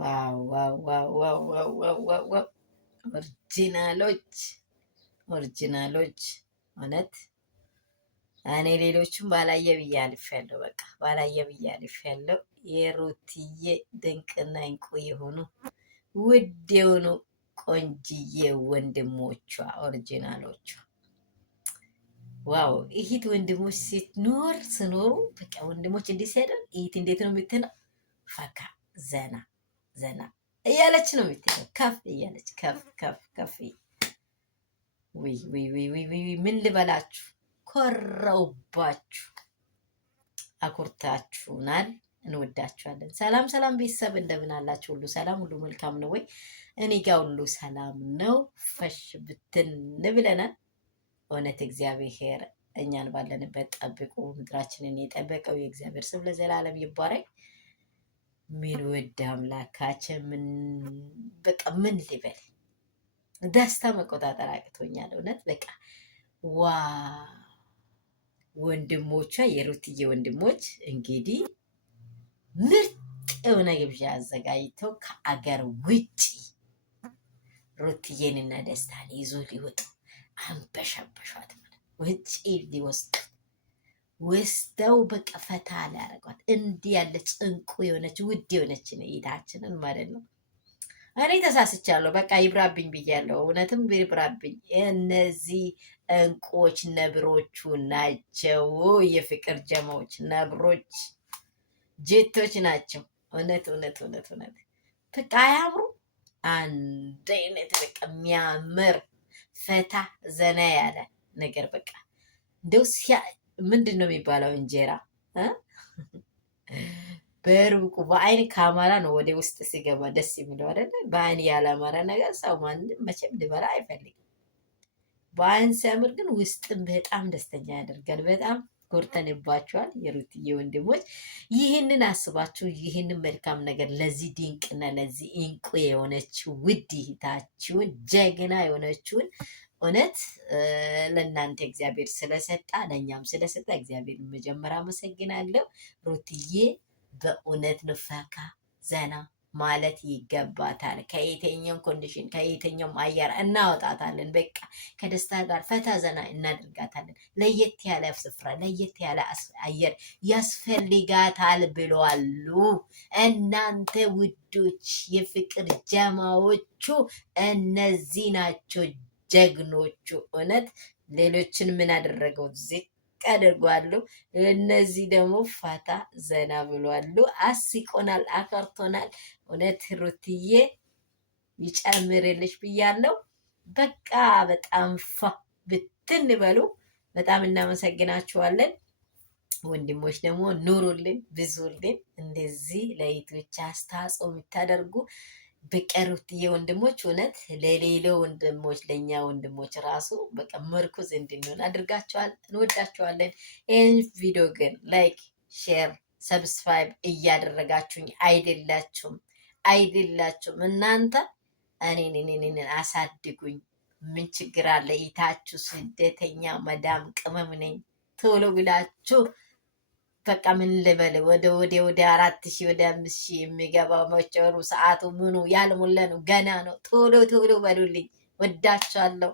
ዋው ዋው ዋው ዋው ዋው ዋው ዋው ዋው! ኦሪጂናሎች ኦሪጂናሎች እውነት እኔ ሌሎቹም ባላየ ብዬ አልፌያለሁ። በቃ ባላየ ብዬ አልፌያለሁ። የሩትዬ ድንቅና እንቁ የሆኑ ውድ የሆኑ ቆንጅዬ ወንድሞቿ ኦሪጂናሎቿ ዋው! እህት ወንድሞች ስትኖር ስኖሩ በቃ ወንድሞች እንዲህ ሲያደርግ እህት እንዴት ነው የምትለው? ፈካ ዘና ዘና እያለች ነው የምትለው። ከፍ እያለች ከፍ ከፍ ከፍ። ውይ ውይ ውይ ውይ ውይ! ምን ልበላችሁ? ኮራውባችሁ፣ አኩርታችሁናል። እንወዳችኋለን። ሰላም ሰላም ቤተሰብ እንደምን አላችሁ? ሁሉ ሰላም፣ ሁሉ መልካም ነው ወይ? እኔ ጋር ሁሉ ሰላም ነው። ፈሽ ብትን ብለናል። እውነት እግዚአብሔር እኛን ባለንበት ጠብቁ፣ ምድራችንን የጠበቀው የእግዚአብሔር ስም ለዘላለም ይባረክ። ምን ወድ አምላካችን ምን በቃ ምን ልበል፣ ደስታ መቆጣጠር አቅቶኛል። እውነት በቃ ዋ ወንድሞቿ የሩትዬ ወንድሞች እንግዲህ ምርጥ የሆነ ግብዣ አዘጋጅተው ከአገር ውጭ ሩትዬንና ደስታን ይዞ ሊወጡ አንበሻበሿት ማለት ውጭ ሊወስዱ ወስደው በቃ ፈታ ሊያደርጓት እንዲህ ያለች እንቁ የሆነች ውድ የሆነች እይታችንን ማለት ነው። እኔ ተሳስቻለሁ፣ በቃ ይብራብኝ ብያለሁ። እውነትም ይብራብኝ። እነዚህ እንቁዎች ነብሮቹ ናቸው። የፍቅር ጀማዎች ነብሮች ጄቶች ናቸው። እውነት እውነት እውነት እውነት በቃ አያምሩ? አንድ አይነት በቃ የሚያምር ፈታ ዘና ያለ ነገር በቃ እንደው ምንድን ነው የሚባለው? እንጀራ በሩቁ በአይን ከአማራ ነው ወደ ውስጥ ሲገባ ደስ የሚለው አይደለ? በአይን ያላማረ ነገር ሰው ማንም መቼም ሊበላ አይፈልግም። በአይን ሲያምር ግን ውስጥም በጣም ደስተኛ ያደርጋል። በጣም ጎርተንባቸዋል የሩትዬ ወንድሞች። ይህንን አስባችሁ ይህንን መልካም ነገር ለዚህ ድንቅና ለዚህ እንቁ የሆነችው ውድ እህታችሁን ጀግና የሆነችውን እውነት ለእናንተ እግዚአብሔር ስለሰጣ ለእኛም ስለሰጣ እግዚአብሔር መጀመሪያ አመሰግናለሁ። ሩትዬ በእውነት ንፈካ ዘና ማለት ይገባታል። ከየትኛውም ኮንዲሽን ከየትኛውም አየር እናወጣታለን። በቃ ከደስታ ጋር ፈታ ዘና እናደርጋታለን። ለየት ያለ ስፍራ ለየት ያለ አየር ያስፈልጋታል ብለዋሉ። እናንተ ውዶች የፍቅር ጀማዎቹ እነዚህ ናቸው ጀግኖቹ። እውነት ሌሎችን ምን አደረገው? ዝቅ አድርጓሉ። እነዚህ ደግሞ ፋታ ዘና ብሏሉ። አስቆናል፣ አፈርቶናል። እውነት ሩትዬ ይጨምርልሽ ብያለሁ። በቃ በጣም ፋ ብትን በሉ። በጣም እናመሰግናችኋለን። ወንድሞች ደግሞ ኑሩልን፣ ብዙልን። እንደዚህ ለይቶች አስተዋጽኦ የምታደርጉ በቀሩትዬ ወንድሞች እውነት ለሌሎ ወንድሞች ለእኛ ወንድሞች ራሱ በቃ ምርኩዝ እንድንሆን አድርጋቸዋል። እንወዳቸዋለን። ይህን ቪዲዮ ግን ላይክ፣ ሼር፣ ሰብስክራይብ እያደረጋችሁኝ አይደላችሁም እናንተ እኔን አሳድጉኝ። ምን ችግር አለ? ይታችሁ ስደተኛ መዳም ቅመም ነኝ። ቶሎ ብላችሁ በቃ ምን ልበል ወደ 4,000 ወደ 5,000 የሚገባው መጨሩ ሰዓቱ ምኑ ያልሞላ ነው፣ ገና ነው። ቶሎ ቶሎ በሉልኝ። ወዳችኋለሁ።